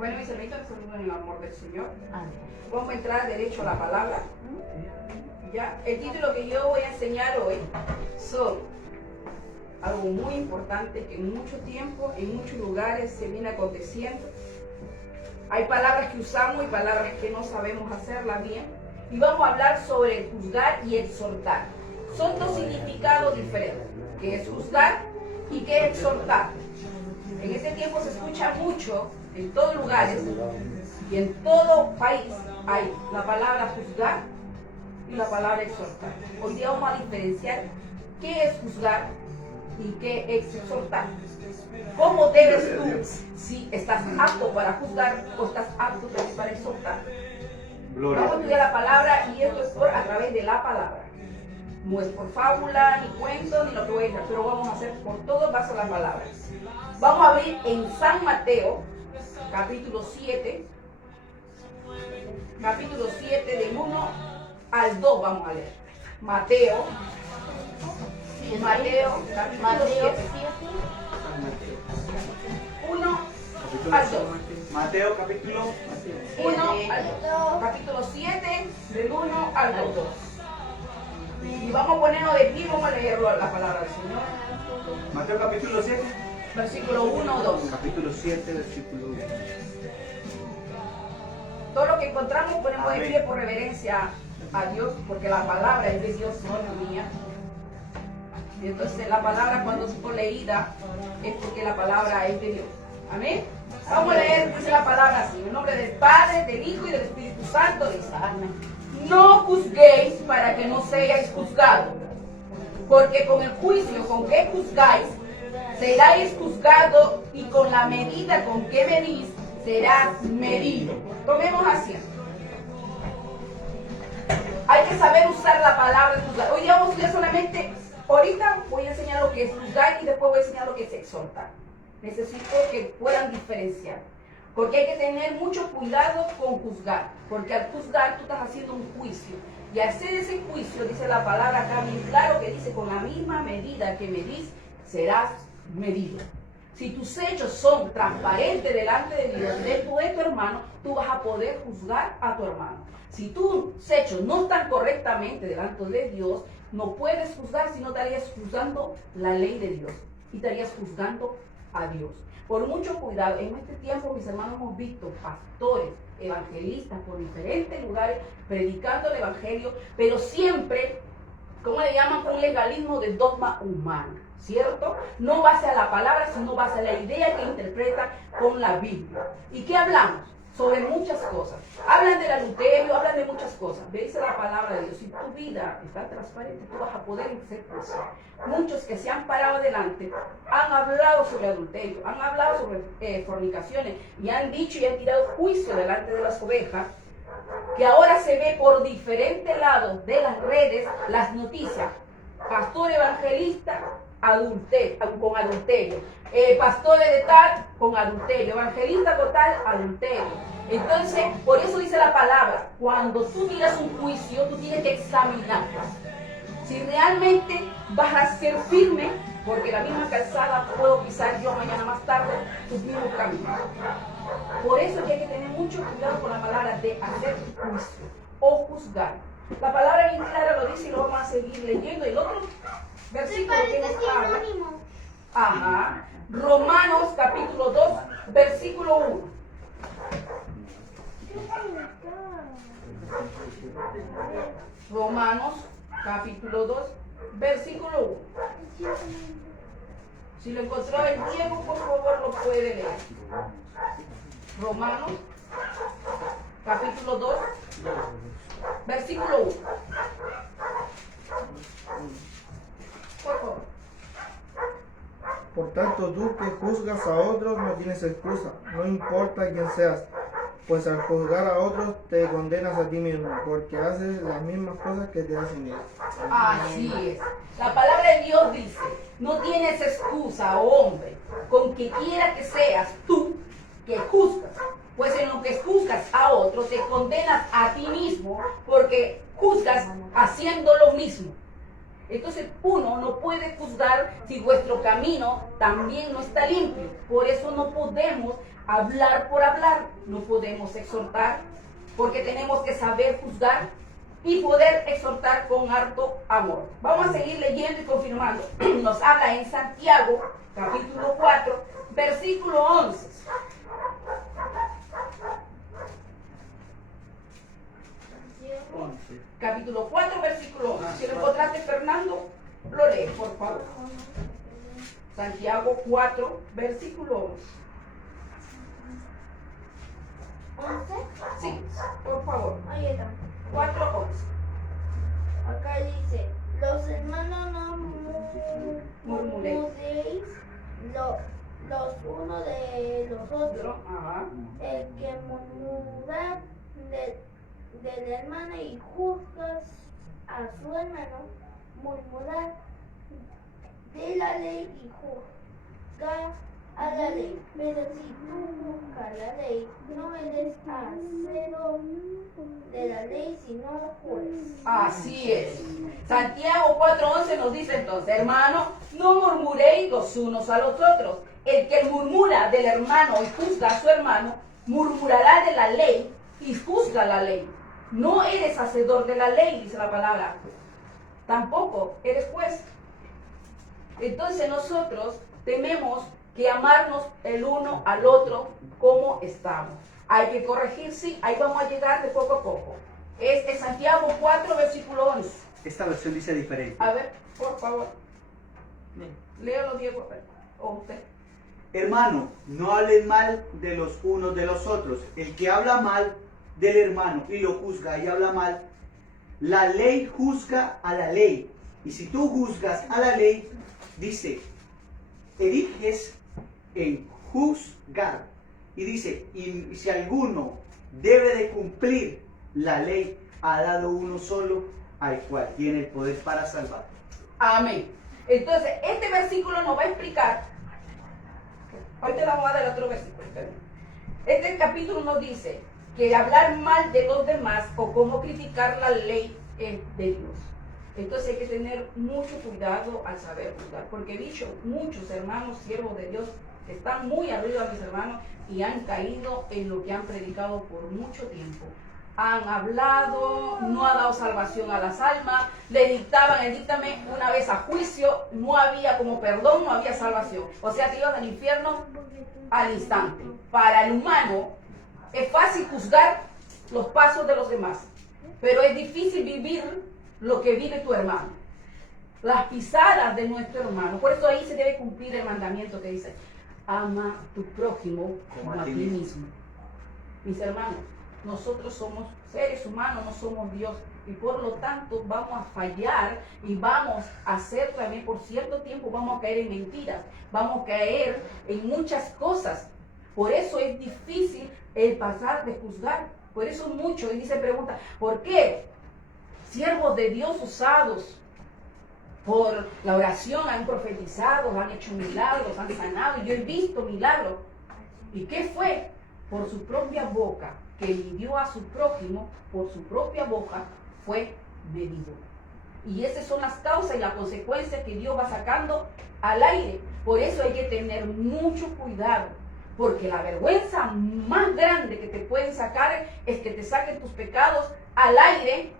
Bueno, mis hermanitos, saludos en el amor del Señor. Amén. Vamos a entrar derecho a la palabra. ¿Ya? El título que yo voy a enseñar hoy son algo muy importante que en mucho tiempo, en muchos lugares se viene aconteciendo. Hay palabras que usamos y palabras que no sabemos hacerlas bien. Y vamos a hablar sobre juzgar y exhortar. Son dos significados diferentes, que es juzgar y que es exhortar. En este tiempo se escucha mucho, en todos lugares y en todo país hay la palabra juzgar y la palabra exhortar. Hoy día vamos a diferenciar qué es juzgar y qué es exhortar. ¿Cómo debes tú, si estás apto para juzgar o estás apto también para exhortar? Vamos a estudiar la palabra y esto es a través de la palabra. No es por fábula, ni cuento, ni lo que voy a decir, pero vamos a hacer por todo base a la palabra. Vamos a abrir en San Mateo, capítulo 7, del 1 al 2 vamos a leer. Mateo, capítulo 7, 1 al 2. Mateo capítulo 1 al 2. Capítulo 7, del 1 al 2. Y vamos a ponernos de pie, vamos a leer la palabra del Señor. Mateo capítulo 7. Versículo 1 o 2. Capítulo 7, versículo 1. Todo lo que encontramos ponemos de pie por reverencia a Dios, porque la palabra es de Dios, no es mía. Y entonces la palabra cuando es leída es porque la palabra es de Dios. Amén. Vamos a leer, dice la palabra así, en el nombre del Padre, del Hijo y del Espíritu Santo, dice, amén. No juzguéis para que no seáis juzgados, porque con el juicio con que juzgáis, seráis juzgados, y con la medida con que medís, serás medido. Tomemos asiento. Hay que saber usar la palabra juzgar. Hoy día vamos a estudiar solamente, ahorita voy a enseñar lo que es juzgar y después voy a enseñar lo que es exhortar. Necesito que puedan diferenciar. Porque hay que tener mucho cuidado con juzgar. Porque al juzgar tú estás haciendo un juicio. Y al hacer ese juicio, dice la palabra acá bien claro, que dice, con la misma medida que medís, serás medido. Si tus hechos son transparentes delante de Dios, de tu hermano, tú vas a poder juzgar a tu hermano. Si tus hechos no están correctamente delante de Dios, no puedes juzgar, sino estarías juzgando la ley de Dios. Y estarías juzgando a Dios. Por mucho cuidado, en este tiempo, mis hermanos, hemos visto pastores, evangelistas por diferentes lugares predicando el evangelio, pero siempre, ¿cómo le llaman? Un legalismo de dogma humano, ¿cierto? No base a la palabra, sino base a la idea que interpreta con la Biblia. ¿Y qué hablamos? Sobre muchas cosas. Hablan del adulterio, hablan de muchas cosas. Veis la palabra de Dios. Si tu vida está transparente, tú vas a poder ser justo. Muchos que se han parado adelante han hablado sobre adulterio, han hablado sobre fornicaciones y han dicho y han tirado juicio delante de las ovejas, que ahora se ve por diferentes lados de las redes las noticias. Pastor evangelista con adulterio, pastores de tal con adulterio, evangelista con tal adulterio. Entonces, por eso dice la palabra, cuando tú tiras un juicio, tú tienes que examinar si realmente vas a ser firme, porque la misma calzada puedo pisar yo mañana más tarde, tus mismos caminos. Por eso es que hay que tener mucho cuidado con la palabra de hacer juicio o juzgar. La palabra bien clara lo dice y lo vamos a seguir leyendo. El otro versículo que nos habla. Ajá. Romanos capítulo 2, versículo 1. Romanos capítulo 2, versículo 1. Si lo encontró en tiempo, por favor lo puede leer. Romanos capítulo 2, versículo 1. Por favor. Por tanto, tú que juzgas a otros no tienes excusa, no importa quién seas, pues al juzgar a otros te condenas a ti mismo, porque haces las mismas cosas que te hacen ellos. Así es. La palabra de Dios dice, no tienes excusa, hombre, con que quiera que seas tú que juzgas. Pues en lo que juzgas a otro te condenas a ti mismo, porque juzgas haciendo lo mismo. Entonces uno no puede juzgar si vuestro camino también no está limpio. Por eso no podemos hablar por hablar, no podemos exhortar, porque tenemos que saber juzgar y poder exhortar con harto amor. Vamos a seguir leyendo y confirmando. Nos habla en Santiago, capítulo 4, versículo 11. Capítulo 4, versículo 11. Si lo encontraste, Fernando, lo lee, por favor. Santiago 4, versículo 11. 11. Sí, por favor. Ahí está. 4, 11. Acá dice, los hermanos no Murmuréis. murmuréis los unos de los otros. Ajá. El que murmura de la hermana y juzga a su hermano, murmura de la ley y juzga a la ley. Pero si tú juzgas la ley, no eres hacedor de la ley, sino juez. Así es. Santiago 4:11 nos dice entonces, hermano, no murmuréis los unos a los otros. El que murmura del hermano y juzga a su hermano, murmurará de la ley y juzga la ley. No eres hacedor de la ley, dice la palabra. Tampoco eres juez. Entonces nosotros tenemos que amarnos el uno al otro como estamos. Hay que corregir, sí, ahí vamos a llegar de poco a poco. Es de Santiago 4, versículo 11. Esta versión dice diferente. A ver, por favor. Léalo, Diego. O usted. Hermano, no hablen mal de los unos de los otros. El que habla mal del hermano y lo juzga y habla mal, la ley juzga a la ley. Y si tú juzgas a la ley, dice, eriges en juzgar. Y dice, y si alguno debe de cumplir la ley, ha dado uno solo, al cual tiene el poder para salvar. Amén. Entonces, este versículo nos va a explicar. Hoy te vamos a dar otro versículo. Este capítulo nos dice que hablar mal de los demás o cómo criticar la ley es de Dios. Entonces hay que tener mucho cuidado al saber juzgar, porque he dicho, muchos hermanos, siervos de Dios, están muy arriba de mis hermanos y han caído en lo que han predicado por mucho tiempo. Han hablado, no ha dado salvación a las almas, le dictaban el dictamen una vez a juicio, no había como perdón, no había salvación. O sea, te ibas al infierno al instante. Para el humano es fácil juzgar los pasos de los demás, pero es difícil vivir lo que vive tu hermano, las pisadas de nuestro hermano. Por eso ahí se debe cumplir el mandamiento que dice, ama a tu prójimo como a ti mismo. Mis hermanos, nosotros somos seres humanos, no somos Dios, y por lo tanto vamos a fallar y vamos a hacer también por cierto tiempo, vamos a caer en mentiras, vamos a caer en muchas cosas. Por eso es difícil el pasar de juzgar. Por eso muchos, y se pregunta, ¿por qué siervos de Dios usados por la oración han profetizado, han hecho milagros, han sanado? Yo he visto milagros. ¿Y qué fue? Por su propia boca, que hirió a su prójimo, por su propia boca fue medido. Y esas son las causas y las consecuencias que Dios va sacando al aire. Por eso hay que tener mucho cuidado, porque la vergüenza más grande que te pueden sacar es que te saquen tus pecados al aire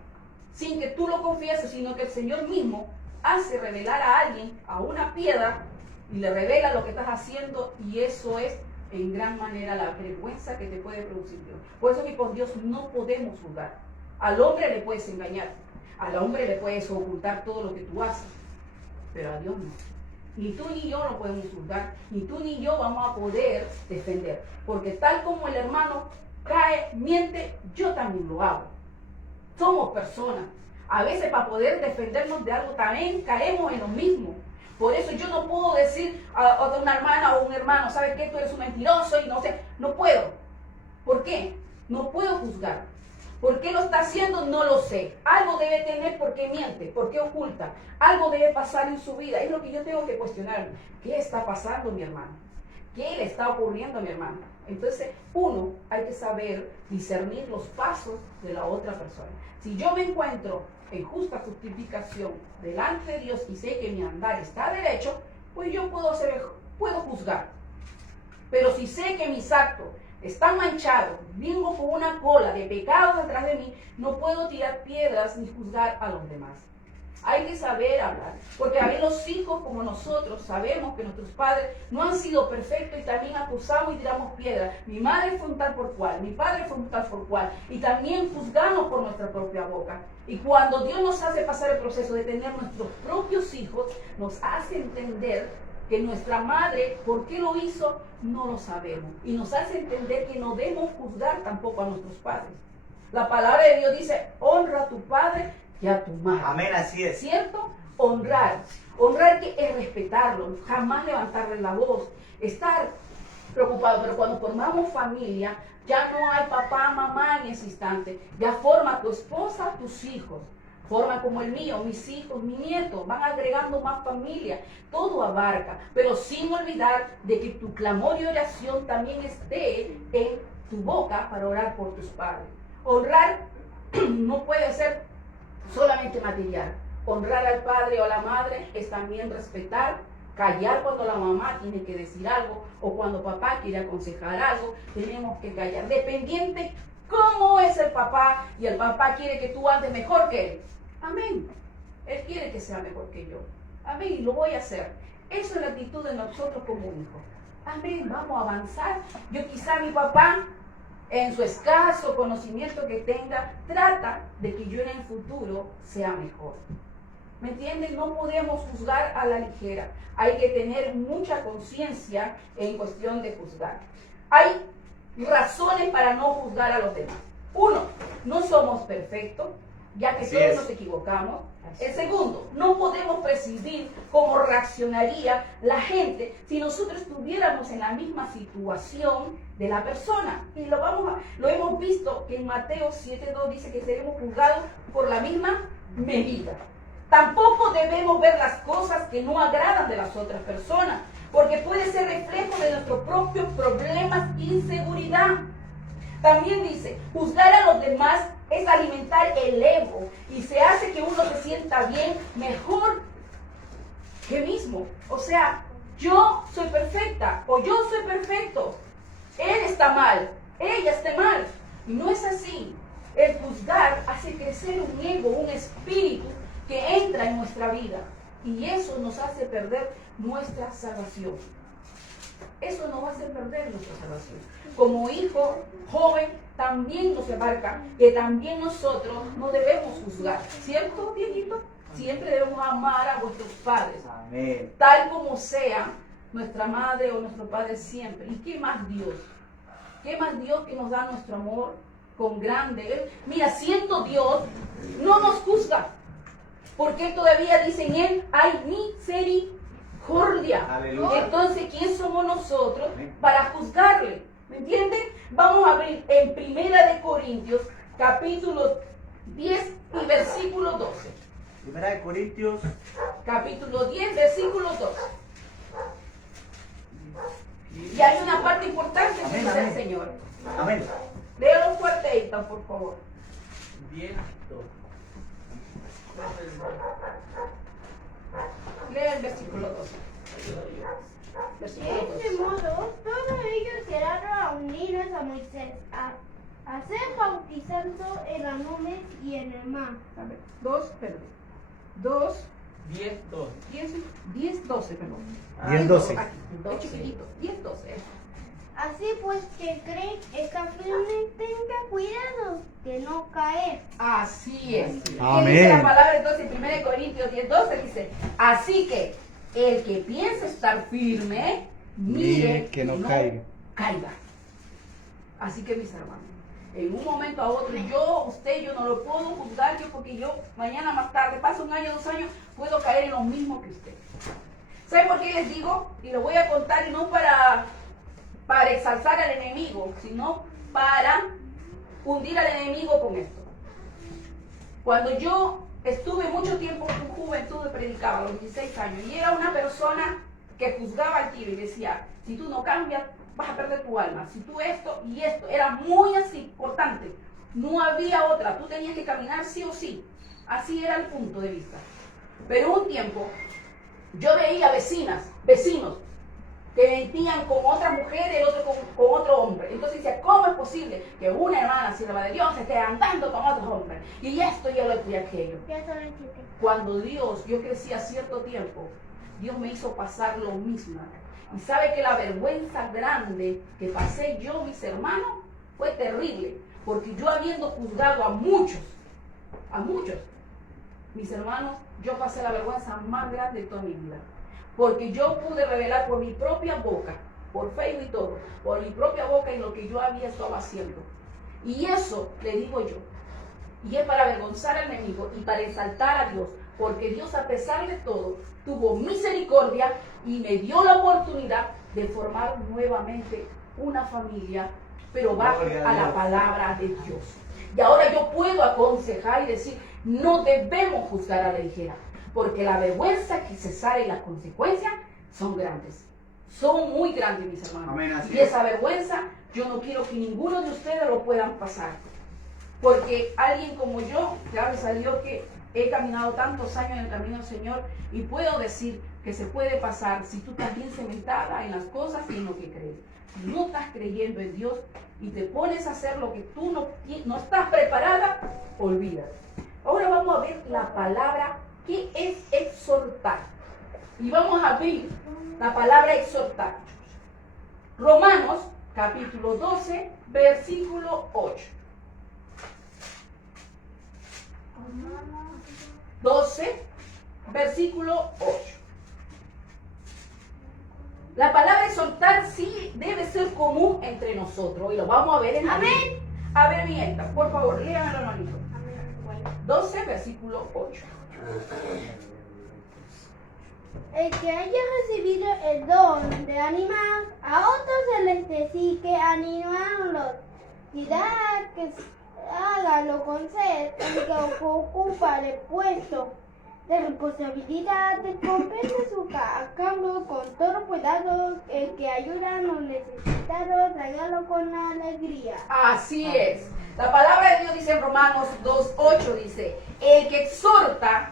sin que tú lo confieses, sino que el Señor mismo hace revelar a alguien, a una piedra, y le revela lo que estás haciendo, y eso es en gran manera la vergüenza que te puede producir Dios. Por eso que con Dios no podemos juzgar. Al hombre le puedes engañar, al hombre le puedes ocultar todo lo que tú haces, pero a Dios no. Ni tú ni yo lo podemos juzgar, ni tú ni yo vamos a poder defender, porque tal como el hermano cae, miente, yo también lo hago. Somos personas. A veces para poder defendernos de algo también caemos en lo mismo. Por eso yo no puedo decir a una hermana o un hermano, ¿sabes qué? Tú eres un mentiroso y no sé. No puedo. ¿Por qué? No puedo juzgar. ¿Por qué lo está haciendo? No lo sé. Algo debe tener porque miente, porque oculta. Algo debe pasar en su vida. Es lo que yo tengo que cuestionar. ¿Qué está pasando, mi hermano? ¿Qué le está ocurriendo a mi hermano? Entonces, uno, hay que saber discernir los pasos de la otra persona. Si yo me encuentro en justa justificación delante de Dios y sé que mi andar está derecho, pues yo puedo juzgar. Pero si sé que mis actos están manchados, vengo con una cola de pecado detrás de mí, no puedo tirar piedras ni juzgar a los demás. Hay que saber hablar, porque a veces los hijos como nosotros sabemos que nuestros padres no han sido perfectos y también acusamos y tiramos piedras. Mi madre fue un tal por cual, mi padre fue un tal por cual, y también juzgamos por nuestra propia boca. Y cuando Dios nos hace pasar el proceso de tener nuestros propios hijos, nos hace entender que nuestra madre, ¿por qué lo hizo? No lo sabemos. Y nos hace entender que no debemos juzgar tampoco a nuestros padres. La palabra de Dios dice, honra a tu padre y a tu madre. Amén, así es. ¿Cierto? Honrar. Honrar que es respetarlo, jamás levantarle la voz, estar preocupado. Pero cuando formamos familia, ya no hay papá, mamá en ese instante. Ya forma tu esposa, tus hijos. Forma como el mío, mis hijos, mi nieto, van agregando más familia, todo abarca, pero sin olvidar de que tu clamor y oración también esté en tu boca para orar por tus padres. Honrar no puede ser solamente material. Honrar al padre o a la madre es también respetar, callar cuando la mamá tiene que decir algo o cuando papá quiere aconsejar algo, tenemos que callar. Dependiente cómo es el papá y el papá quiere que tú andes mejor que él. Amén. Él quiere que sea mejor que yo. Amén. Y lo voy a hacer. Esa es la actitud de nosotros como hijos. Amén. Vamos a avanzar. Yo quizá mi papá, en su escaso conocimiento que tenga, trata de que yo en el futuro sea mejor. ¿Me entienden? No podemos juzgar a la ligera. Hay que tener mucha conciencia en cuestión de juzgar. Hay razones para no juzgar a los demás. Uno, no somos perfectos, ya que todos nos equivocamos. El segundo, no podemos percibir cómo reaccionaría la gente si nosotros estuviéramos en la misma situación de la persona. Y lo hemos visto que en Mateo 7:2 dice que seremos juzgados por la misma medida. Tampoco debemos ver las cosas que no agradan de las otras personas, porque puede ser reflejo de nuestros propios problemas e inseguridad. También dice, juzgar a los demás es alimentar el ego y se hace que uno se sienta bien, mejor que mismo. O sea, yo soy perfecta o yo soy perfecto. Él está mal, ella está mal. Y no es así. El juzgar hace crecer un ego, un espíritu que entra en nuestra vida. Y eso nos hace perder nuestra salvación. Eso nos va a hacer perder nuestra salvación. Como hijo joven, también nos abarca que también nosotros no debemos juzgar. ¿Cierto, Dieguito? Siempre debemos amar a vuestros padres. Amén. Tal como sea nuestra madre o nuestro padre siempre. ¿Y qué más Dios? ¿Qué más Dios que nos da nuestro amor con grande? Mira, siendo Dios, no nos juzga. Porque Él todavía dice en Él hay misericordia. Aleluya. Entonces, ¿quién somos nosotros para juzgarle? ¿Me entienden? Vamos a abrir en 1 Corintios, capítulo 10 y versículo 12. 1 Corintios. Capítulo 10, versículo 12. Y hay una parte importante que Amén, dice el amén. Señor. Amén. Léalo fuerte, Ethan, por favor. 10, 2. Lee el versículo 12. Versículo De 12. este modo, todos ellos serán reunidos a Moisés a ser bautizados en la nube y en el mar. A ver, 2, perdón. 2, 10, 2. 10, 12, perdón. 10, 12. Aquí, es chiquitito. 10, 12. Así pues, que creen está firme, tenga cuidado de no caer. Así es. Amén. ¿Qué dice la palabra entonces en 1 Corintios 10, 12? Dice, así que el que piensa estar firme, mire que no caiga. Así que mis hermanos, en un momento a otro, yo no lo puedo juzgar, porque yo mañana más tarde, pasa 1 año, 2 años, puedo caer en lo mismo que usted. ¿Saben por qué les digo? Y lo voy a contar, y no para exaltar al enemigo, sino para hundir al enemigo con esto. Cuando yo estuve mucho tiempo en juventud, predicaba a los 16 años, y era una persona que juzgaba al tiro y decía, si tú no cambias, vas a perder tu alma, si tú esto y esto, era muy así importante, no había otra, tú tenías que caminar sí o sí, así era el punto de vista. Pero un tiempo, yo veía vecinos, que mentían con otra mujer y el otro con otro hombre. Entonces decía, ¿cómo es posible que una hermana sierva de Dios esté andando con otros hombres? Y esto y el otro y aquello. Cuando yo crecí a cierto tiempo, Dios me hizo pasar lo mismo. Y sabe que la vergüenza grande que pasé yo, mis hermanos, fue terrible. Porque yo habiendo juzgado a muchos, mis hermanos, yo pasé la vergüenza más grande de toda mi vida. Porque yo pude revelar por mi propia boca, por Facebook y todo, por mi propia boca en lo que yo había estado haciendo. Y eso le digo yo. Y es para avergonzar al enemigo y para exaltar a Dios. Porque Dios, a pesar de todo, tuvo misericordia y me dio la oportunidad de formar nuevamente una familia, pero bajo a la palabra de Dios. Y ahora yo puedo aconsejar y decir, no debemos juzgar a la ligera, porque la vergüenza que se sale y las consecuencias son grandes. Son muy grandes, mis hermanos. Amén, así y esa vergüenza yo no quiero que ninguno de ustedes lo puedan pasar. Porque alguien como yo, gracias a Dios que he caminado tantos años en el camino del Señor, y puedo decir que se puede pasar si tú estás bien cementada en las cosas y en lo que crees. Si no estás creyendo en Dios y te pones a hacer lo que tú no estás preparada, olvídate. Ahora vamos a ver la palabra que es exhortar. Y vamos a ver la palabra exhortar. Romanos capítulo 12, versículo 8. 12, versículo 8. La palabra exhortar sí debe ser común entre nosotros. Y lo vamos a ver en la Biblia. A ver, bien, por favor, léanlo, hermanito. 12, versículo 8. El que haya recibido el don de animar, a otros se les decide animarlos, y da que hágalo con sed, el que ocupa el puesto de responsabilidad, recompensa su cambio con todo cuidado, el que ayuda a los necesitados, tráigalo con alegría. Así es. La palabra de Dios dice en Romanos 2:8, dice, el que exhorta,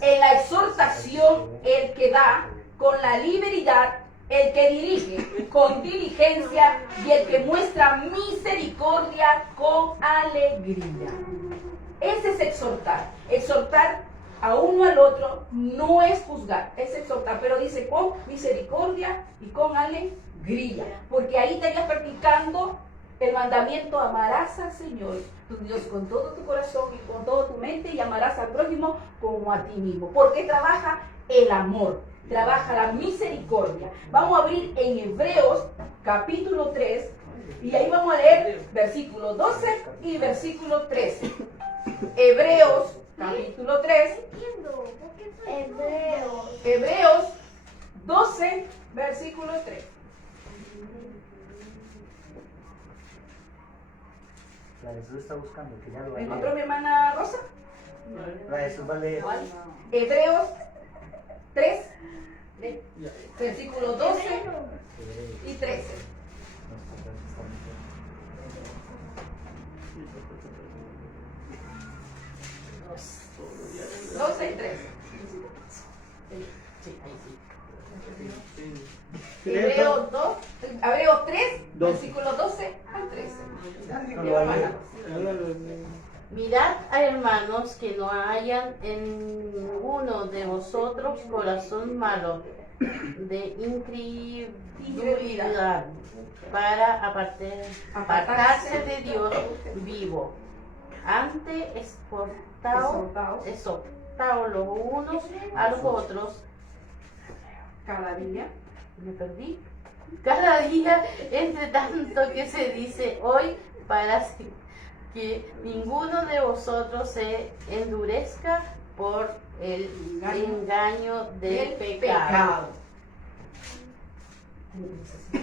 en la exhortación, el que da con la liberalidad, el que dirige con diligencia y el que muestra misericordia con alegría. Ese es exhortar. Exhortar a uno al otro no es juzgar, es exhortar, pero dice con misericordia y con alegría, porque ahí estarías practicando el mandamiento: amarás al Señor tu Dios con todo tu corazón y con toda tu mente, y amarás al prójimo como a ti mismo, porque trabaja el amor, trabaja la misericordia. Vamos a abrir en Hebreos capítulo 3 y ahí vamos a leer versículo 12 y versículo 13. Hebreos capítulo 3, Hebreos 12, versículo 3. La de Jesús está buscando, que ya lo va a ¿Encontró leer. mi hermana Rosa? La de Jesús va a leer. Hebreos 3, versículo 12 y 13. 12 y 13. Hebreos 3, versículo 12 al 13. Mirad, hermanos, que no hayan en ninguno de vosotros corazón malo de incredulidad para apartarse de Dios vivo. Antes exhortaos los unos a los otros Cada día. me perdí. Cada día, entre tanto que se dice hoy, para que ninguno de vosotros se endurezca por el engaño del pecado.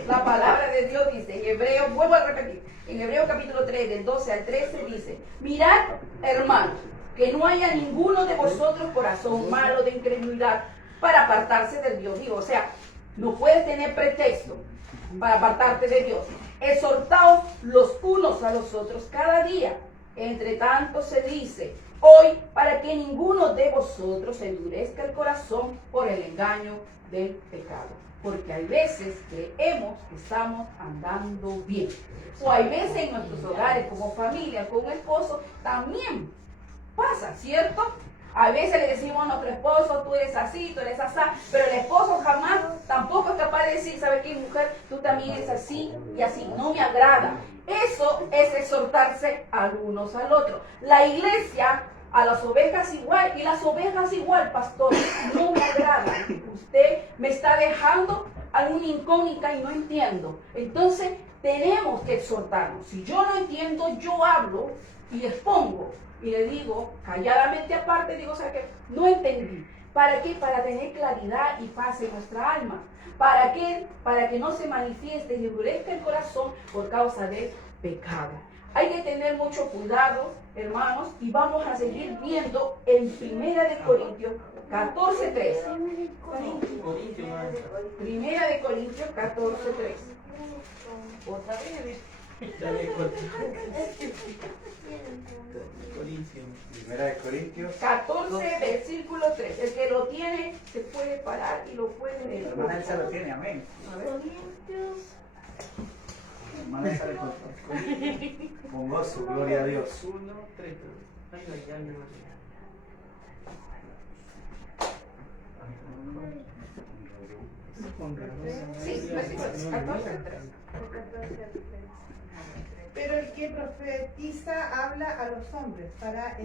La palabra de Dios dice en Hebreo, vuelvo a repetir, en Hebreo capítulo 3, del 12 al 13 dice: mirad, hermanos, que no haya ninguno de vosotros corazón malo de incredulidad para apartarse del Dios vivo. O sea, no puedes tener pretexto para apartarte de Dios. Exhortaos los unos a los otros cada día. Entre tanto se dice, hoy para que ninguno de vosotros endurezca el corazón por el engaño del pecado. Porque hay veces creemos que estamos andando bien. O hay veces en nuestros hogares, como familia, con un esposo, también pasa, ¿cierto? A veces le decimos a nuestro esposo, tú eres así, tú eres así, pero el esposo jamás tampoco es capaz de decir, ¿sabes qué, mujer? Tú también eres así y así, no me agrada. Eso es exhortarse al unos al otro. La iglesia a las ovejas igual, y las ovejas igual, pastor, no me agrada. Usted me está dejando alguna incógnita y no entiendo. Entonces, tenemos que exhortarnos. Si yo no entiendo, yo hablo y expongo. Y le digo, calladamente aparte, digo, o sea que no entendí. ¿Para qué? Para tener claridad y paz en nuestra alma. ¿Para qué? Para que no se manifieste y endurezca el corazón por causa del pecado. Hay que tener mucho cuidado, hermanos, y vamos a seguir viendo en 1 Corintios 14:3. 1 Corintios 14:3. Otra vez. Primera de Corintios. 14, versículo 3. El que lo tiene se puede parar y lo puede leer. Hermana Elsa lo tiene, amén. A ver. Hermana Elsa le contó. Con gozo, gloria a Dios. 1, 3. Sí, versículo 14:3. Pero el que profetiza habla a los hombres para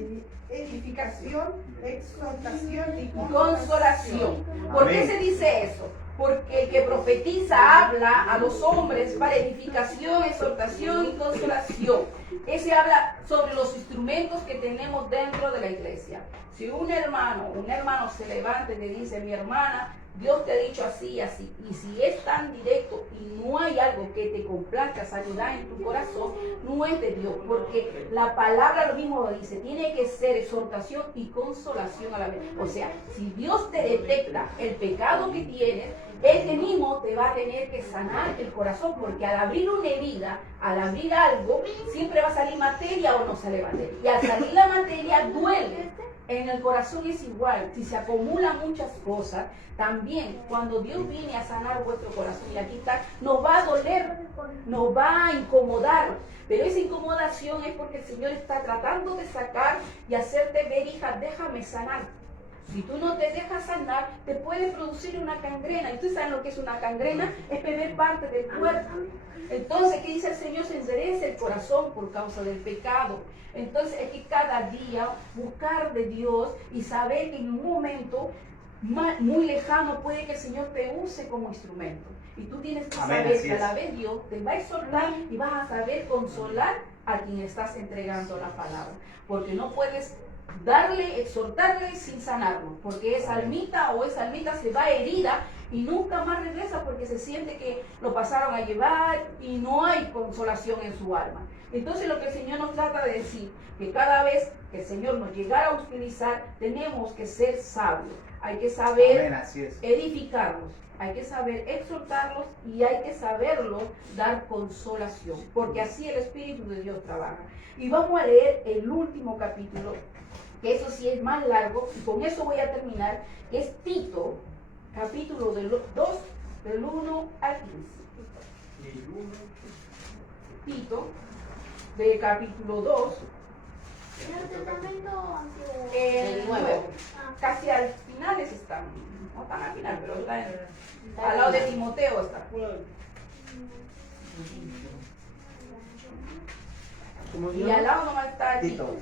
edificación, exhortación y Consolación. ¿Por qué se dice eso? Porque el que profetiza habla a los hombres para edificación, exhortación y consolación. Ese habla sobre los instrumentos que tenemos dentro de la iglesia. Si un hermano se levanta y le dice, mi hermana, Dios te ha dicho así y así, y si es tan directo y no hay algo que te complazca sanidad en tu corazón, no es de Dios, porque la palabra lo mismo lo dice, tiene que ser exhortación y consolación a la vez. O sea, si Dios te detecta el pecado que tienes, Él mismo te va a tener que sanar el corazón, porque al abrir una herida, al abrir algo, siempre va a salir materia o no sale materia. Y al salir la materia duele. En el corazón es igual, si se acumulan muchas cosas, también cuando Dios viene a sanar vuestro corazón y a quitar, nos va a doler, nos va a incomodar, pero esa incomodación es porque el Señor está tratando de sacar y hacerte ver, hija, déjame sanar. Si tú no te dejas sanar, te puede producir una gangrena. ¿Y tú sabes lo que es una gangrena? Es perder parte del cuerpo. Entonces, ¿qué dice el Señor? Se endereza el corazón por causa del pecado. Entonces, hay que cada día buscar de Dios y saber que en un momento muy lejano puede que el Señor te use como instrumento. Y tú tienes que saber que a la vez Dios te va a exhortar y vas a saber consolar a quien estás entregando la palabra. Porque no puedes exhortarle sin sanarlo, porque esa almita se va herida y nunca más regresa porque se siente que lo pasaron a llevar y no hay consolación en su alma. Entonces lo que el Señor nos trata de decir, que cada vez que el Señor nos llegara a utilizar, tenemos que ser sabios, hay que saber edificarlos, hay que saber exhortarlos y hay que saberlos dar consolación, porque así el Espíritu de Dios trabaja. Y vamos a leer el último capítulo, que eso sí es más largo, y con eso voy a terminar, que es Tito, capítulo 2, del 1 al 15. Tito, del capítulo 2, ¿El Testamento Antiguo? el nuevo. Casi al final está, no tan al final, pero está al lado de Timoteo está. Y al lado nomás está Tito.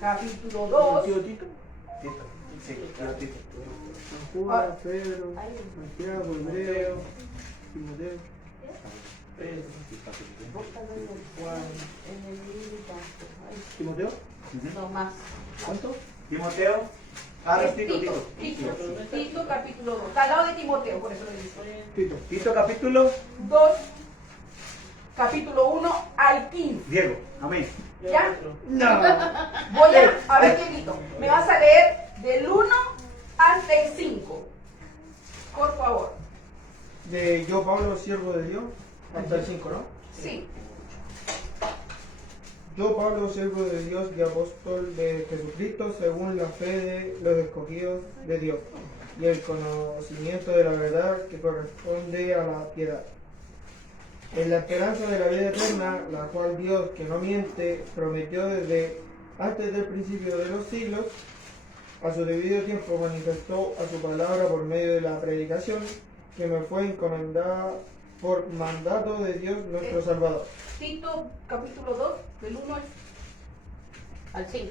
Capítulo 2. ¿Tío Tito? Tito. Sí, tío Tito. Judas, Pedro, Santiago, Hebreo, Timoteo. ¿Timoteo? No más. ¿Cuánto? Timoteo. Ah, Es Tito, Tito, Tito, capítulo 2. Está al lado de Timoteo, por eso lo dice. Tito. Tito capítulo 2, capítulo 1 al 15. Diego. Amén. ¿Ya? No. Voy a ver, Dieguito. Me vas a leer del 1 hasta el 5. Por favor. De yo, Pablo, siervo de Dios, hasta el 5, ¿no? Sí. Yo, Pablo, siervo de Dios y apóstol de Jesucristo, según la fe de los escogidos de Dios y el conocimiento de la verdad que corresponde a la piedad. En la esperanza de la vida eterna, la cual Dios, que no miente, prometió desde antes del principio de los siglos, a su debido tiempo manifestó a su palabra por medio de la predicación que me fue encomendada por mandato de Dios nuestro Salvador. Tito, capítulo 2, del 1 Al 5.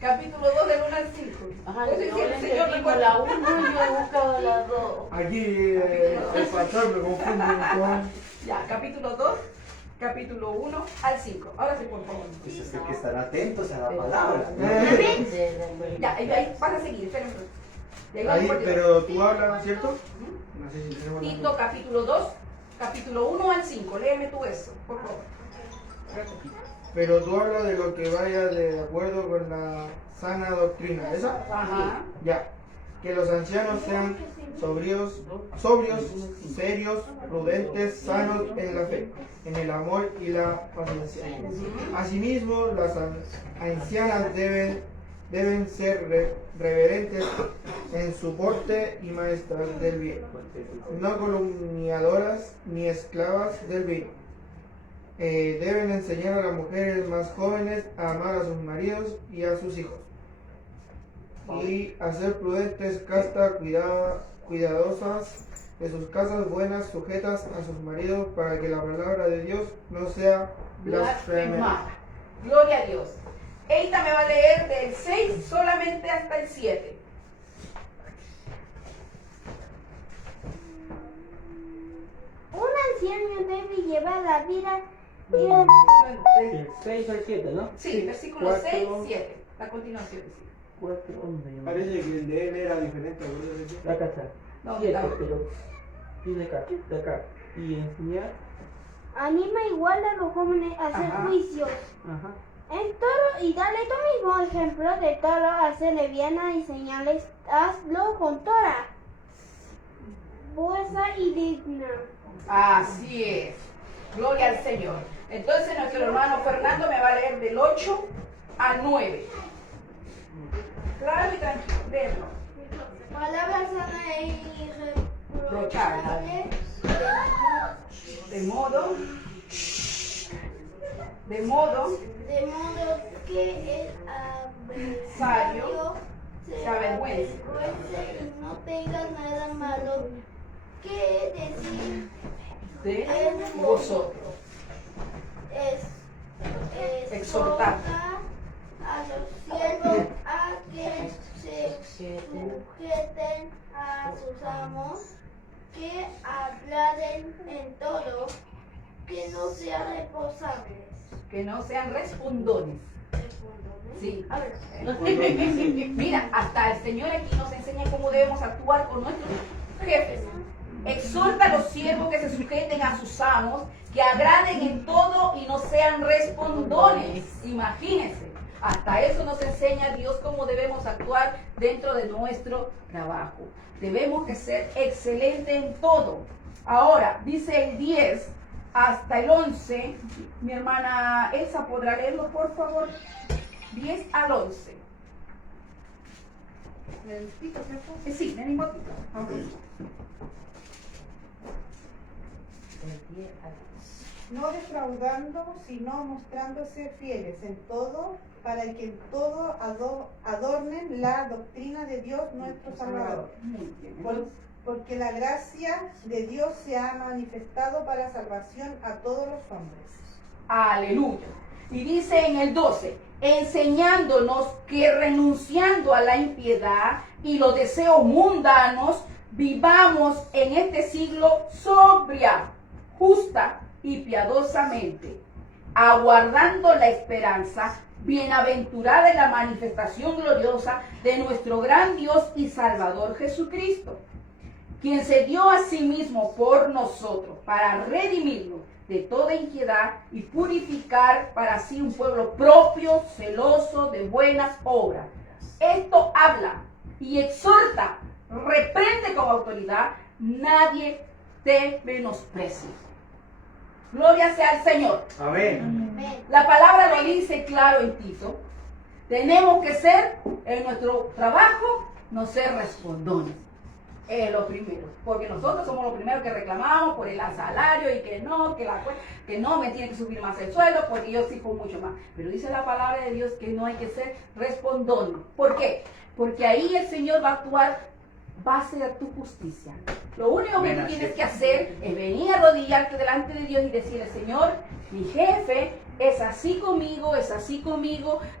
capítulo 2, del 1 al 5. Ajá, Entonces, yo si el le Señor entendí recuerda- la 1 y yo he buscado la 2. Aquí el pastor me confunde con... Ya, capítulo 2, capítulo 1 al 5. Ahora sí, por favor. Pues es que hay que estar atentos a la palabra. Ya, ahí vas a seguir, espérenme. De ahí Ahí, vamos por pero tú hablas, ¿cierto? No sé si tenemos la- Tito, capítulo 2, capítulo 1 al 5. Léeme tú eso, por favor. Pero tú hablas de lo que vaya de acuerdo con la sana doctrina, ¿esa? Ajá. Ya. Que los ancianos sean sobrios, serios, prudentes, sanos en la fe, en el amor y la paciencia. Asimismo, las ancianas deben ser reverentes en su porte y maestras del bien, no calumniadoras ni esclavas del vino. Deben enseñar a las mujeres más jóvenes a amar a sus maridos y a sus hijos, y a ser prudentes, castas, cuidadosas de sus casas, buenas, sujetas a sus maridos, para que la palabra de Dios no sea blasfemada. Blasfemada. Gloria a Dios. Eita me va a leer del 6 solamente hasta el 7. Un anciano debe llevar la vida y El 6 al 7, ¿no? Sí, versículo Cuatro. 6, 7. La continuación. Sí. 4, 11. Parece que el de él era diferente. Acá está. No, 7, la- pero tiene acá, de acá. Y enseñar. anima igual a los jóvenes a hacer Ajá. juicios. Ajá. En todo, y dale tú mismo ejemplo de todo, hacerle bien y señales, hazlo con toda fuerza y digna. Así es. Gloria al Señor. Entonces nuestro hermano Fernando me va a leer del 8 al 9. Claro y tranquilo. Léelo. Palabras sanas e irreprochables, De modo de modo que el adversario se avergüence. y no tenga nada malo que decir de vosotros. Exhorta a los siervos a que se sujeten a sus amos, que aclaren en todo, que no sean responsables. Que no sean respondones. Sí. A ver. Mira, hasta el Señor aquí nos enseña cómo debemos actuar con nuestros jefes. Exhorta a los siervos que se sujeten a sus amos, que agraden en todo y no sean respondones. Imagínense, hasta eso nos enseña Dios cómo debemos actuar dentro de nuestro trabajo. Debemos de ser excelentes en todo. Ahora, dice el 10 hasta el 11. Mi hermana Elsa, ¿podrá leerlo, por favor? 10 al 11. Sí, en el motito. No defraudando, sino mostrándose fieles en todo, para que en todo adornen la doctrina de Dios nuestro Salvador. Muy bien. Porque la gracia de Dios se ha manifestado para salvación a todos los hombres. Aleluya. Y dice en el 12, enseñándonos que renunciando a la impiedad y los deseos mundanos, vivamos en este siglo sobria, justa y piadosamente, aguardando la esperanza bienaventurada en la manifestación gloriosa de nuestro gran Dios y Salvador Jesucristo, quien se dio a sí mismo por nosotros para redimirnos de toda impiedad y purificar para sí un pueblo propio, celoso de buenas obras. Esto habla y exhorta, reprende con autoridad, nadie te menosprecie. Gloria sea al Señor. Amén. Amén. La palabra lo dice claro en Tito. Tenemos que ser, en nuestro trabajo, no ser respondones. Es lo primero. Porque nosotros somos los primeros que reclamamos por el salario y que no me tiene que subir más el sueldo porque yo exijo mucho más. Pero dice la palabra de Dios que no hay que ser respondones. ¿Por qué? Porque ahí el Señor va a actuar, va a hacer tu justicia. Lo único que tú tienes que hacer es venir a arrodillarte delante de Dios y decirle, Señor, mi jefe es así conmigo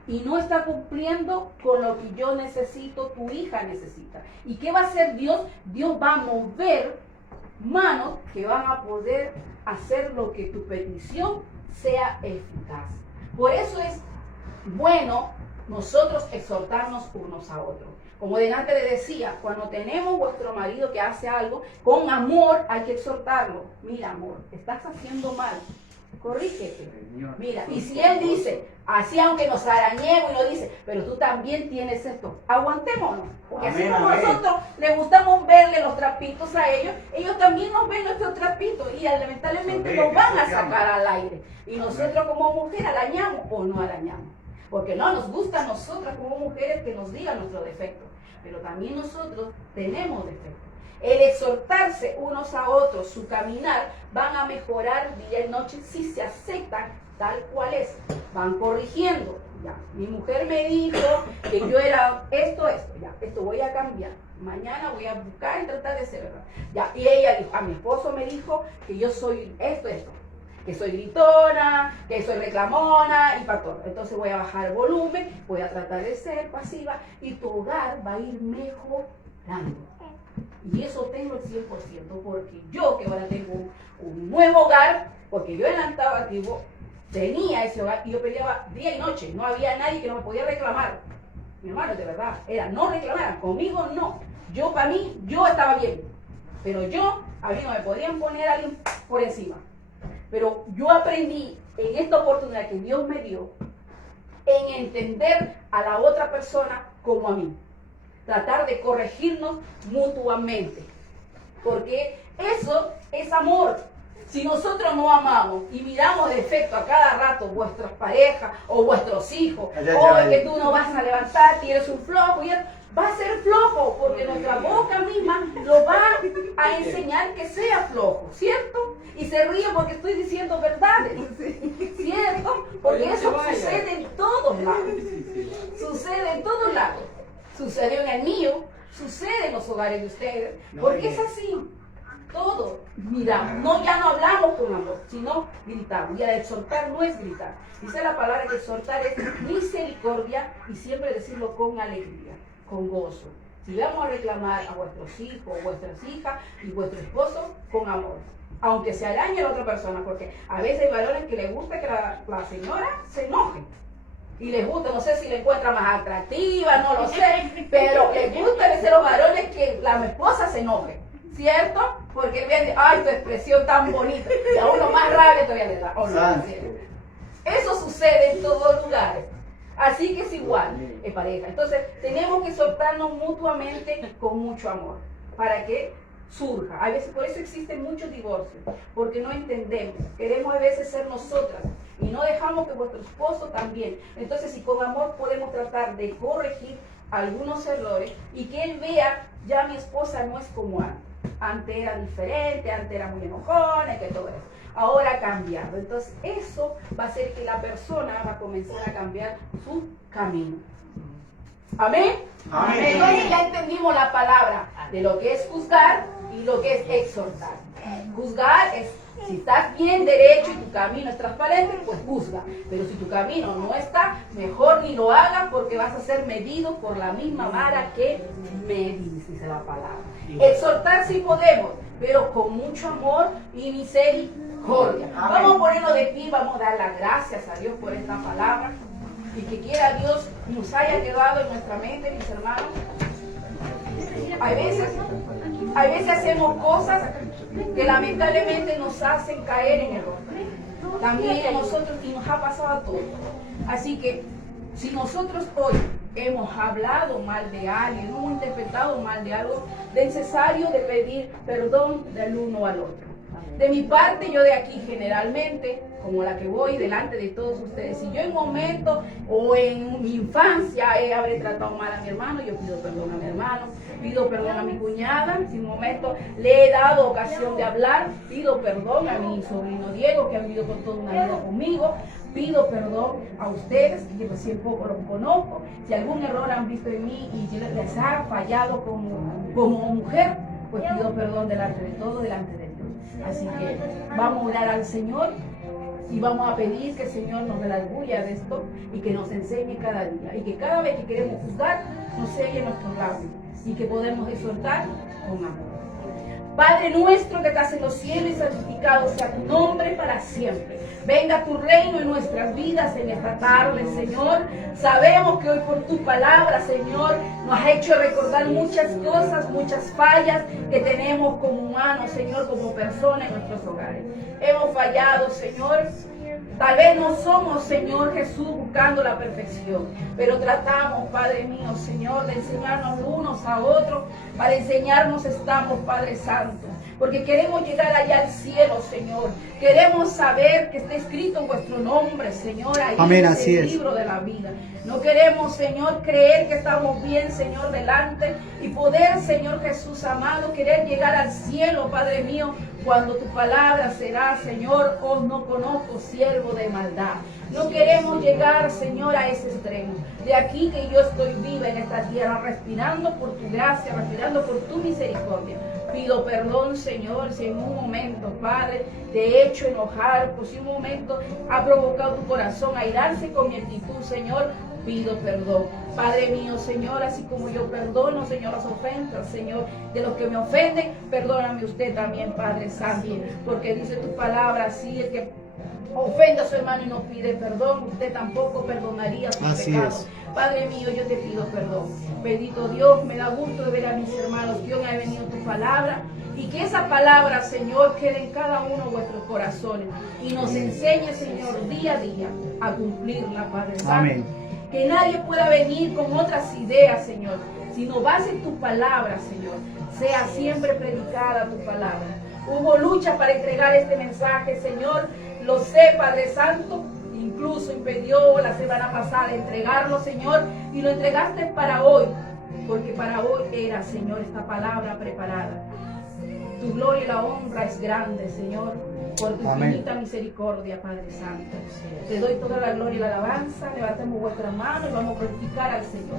y no está cumpliendo con lo que yo necesito, tu hija necesita. ¿Y qué va a hacer Dios? Dios va a mover manos que van a poder hacer lo que tu petición sea eficaz. Por eso es bueno nosotros exhortarnos unos a otros. Como delante le decía, cuando tenemos vuestro marido que hace algo, con amor hay que exhortarlo. Mira, amor, estás haciendo mal. Corrígete. Mira, y si él dice, así aunque nos arañemos y nos dice, pero tú también tienes esto, aguantémonos. Porque así como nosotros les gustamos verle los trapitos a ellos, ellos también nos ven nuestros trapitos y lamentablemente nos van a sacar al aire. Y nosotros como mujer arañamos o no arañamos. Porque no nos gusta a nosotras como mujeres que nos digan nuestros defectos. Pero también nosotros tenemos defectos. El exhortarse unos a otros, su caminar, van a mejorar día y noche si se aceptan tal cual es. Van corrigiendo. Ya, mi mujer me dijo que yo era esto, ya, esto voy a cambiar. Mañana voy a buscar y tratar de ser verdad. Ya, y ella dijo, a mi esposo me dijo que yo soy esto, que soy gritona, que soy reclamona y para todo. Entonces voy a bajar el volumen, voy a tratar de ser pasiva y tu hogar va a ir mejorando. Y eso tengo el 100%, porque yo que ahora tengo un nuevo hogar, porque yo en la antiguo tenía ese hogar y yo peleaba día y noche, no había nadie que no me podía reclamar. Mi hermano, de verdad, era no reclamar, conmigo no. Yo para mí, yo estaba bien, pero a mí no me podían poner a alguien por encima. Pero yo aprendí en esta oportunidad que Dios me dio en entender a la otra persona como a mí. Tratar de corregirnos mutuamente. Porque eso es amor. Si nosotros no amamos y miramos defecto a cada rato vuestras parejas o vuestros hijos, o de que tú no vas a levantar, tienes un flojo, y va a ser flojo, porque nuestra boca misma lo va a enseñar que sea flojo, ¿cierto? Y se ríe porque estoy diciendo verdades, ¿cierto? Porque eso sucede en todos lados. Sucede en todos lados. Sucedió en el mío, sucede en los hogares de ustedes, porque es así. Todo miramos, ya no hablamos con amor, sino gritamos. Y al exhortar no es gritar. Dice la palabra que exhortar es misericordia y siempre decirlo con alegría, con gozo. Si vamos a reclamar a vuestros hijos, vuestras hijas y vuestro esposo, con amor. Aunque se arañe a la otra persona, porque a veces hay varones que les gusta que la señora se enoje. Y les gusta, no sé si le encuentra más atractiva, no lo sé, pero les gusta a veces a los varones que la esposa se enoje, ¿cierto? Porque ven, ay, tu expresión tan bonita, y a uno más rabia todavía le da. No, eso sucede en todos lugares. Así que es igual, en pareja. Entonces, tenemos que soltarnos mutuamente con mucho amor, para que surja. A veces, por eso existen muchos divorcios, porque no entendemos. Queremos a veces ser nosotras y no dejamos que vuestro esposo también. Entonces, si con amor podemos tratar de corregir algunos errores y que él vea, ya mi esposa no es como antes. Antes era diferente, antes era muy enojona, que todo eso. Ahora ha cambiado. Entonces, eso va a hacer que la persona va a comenzar a cambiar su camino. Amén. Amén. Entonces ya entendimos la palabra de lo que es juzgar y lo que es exhortar. Juzgar es, si estás bien derecho y tu camino es transparente, pues juzga. Pero si tu camino no está, mejor ni lo hagas, porque vas a ser medido por la misma vara que medís, dice la palabra. Exhortar sí podemos, pero con mucho amor y misericordia. Vamos a ponernos de pie, vamos a dar las gracias a Dios por esta palabra. Y que quiera Dios nos haya quedado en nuestra mente, mis hermanos. Hay veces hacemos cosas que lamentablemente nos hacen caer en error. También nosotros, y nos ha pasado a todos. Así que si nosotros hoy hemos hablado mal de alguien, hemos interpretado mal de algo, es necesario de pedir perdón del uno al otro. De mi parte, yo de aquí generalmente, como la que voy delante de todos ustedes, si yo en un momento o en mi infancia habré tratado mal a mi hermano, yo pido perdón a mi hermano, pido perdón a mi cuñada, si en un momento le he dado ocasión de hablar, pido perdón a mi sobrino Diego, que ha vivido con toda una vida conmigo, pido perdón a ustedes, que recién poco los conozco, si algún error han visto en mí y yo les ha fallado como mujer, pues pido perdón delante de todo, delante de Dios. Así que vamos a orar al Señor y vamos a pedir que el Señor nos redarguya de esto y que nos enseñe cada día. Y que cada vez que queremos juzgar, nos selle nuestros labios y que podemos exhortar con amor. Padre nuestro que estás en los cielos y santificado sea tu nombre para siempre. Venga tu reino en nuestras vidas en esta tarde, Señor. Sabemos que hoy por tu palabra, Señor, nos ha hecho recordar muchas cosas, muchas fallas que tenemos como humanos, Señor, como personas en nuestros hogares. Hemos fallado, Señor. Tal vez no somos, Señor Jesús, buscando la perfección, pero tratamos, Padre mío, Señor, de enseñarnos unos a otros. Para enseñarnos estamos, Padre Santo, porque queremos llegar allá al cielo, Señor. Queremos saber que está escrito en vuestro nombre, Señor, ahí Amén, en así el es. libro de la vida. No queremos, Señor, creer que estamos bien, Señor, delante y poder, Señor Jesús amado, querer llegar al cielo, Padre mío, cuando tu palabra será, Señor, os no conozco siervo de maldad. No queremos llegar, Señor, a ese extremo. De aquí que yo estoy viva en esta tierra, respirando por tu gracia, respirando por tu misericordia. Pido perdón, Señor, si en un momento, Padre, te he hecho enojar, pues si un momento ha provocado tu corazón a irarse con mi actitud, Señor, pido perdón. Padre mío, Señor, así como yo perdono, Señor, las ofensas, Señor, de los que me ofenden, perdóname usted también, Padre Santo, porque dice tu palabra así, el que ofenda a su hermano y no pide perdón, usted tampoco perdonaría sus Así pecados. es. Padre mío, yo te pido perdón. Bendito Dios, me da gusto de ver a mis hermanos que hoy ha venido tu palabra y que esa palabra, Señor, quede en cada uno de vuestros corazones y nos enseñe, Señor, día a día a cumplirla, Padre Santo. Amén. Que nadie pueda venir con otras ideas, Señor, sino base en tu palabra, Señor. Sea siempre predicada tu palabra. Hubo lucha para entregar este mensaje, Señor. Lo sé, Padre Santo. Incluso impidió la semana pasada entregarlo, Señor. Y lo entregaste para hoy. Porque para hoy era, Señor, esta palabra preparada. Tu gloria y la honra es grande, Señor, por tu Amén. infinita misericordia, Padre Santo. Te doy toda la gloria y la alabanza. Levantemos vuestras manos y vamos a glorificar al Señor.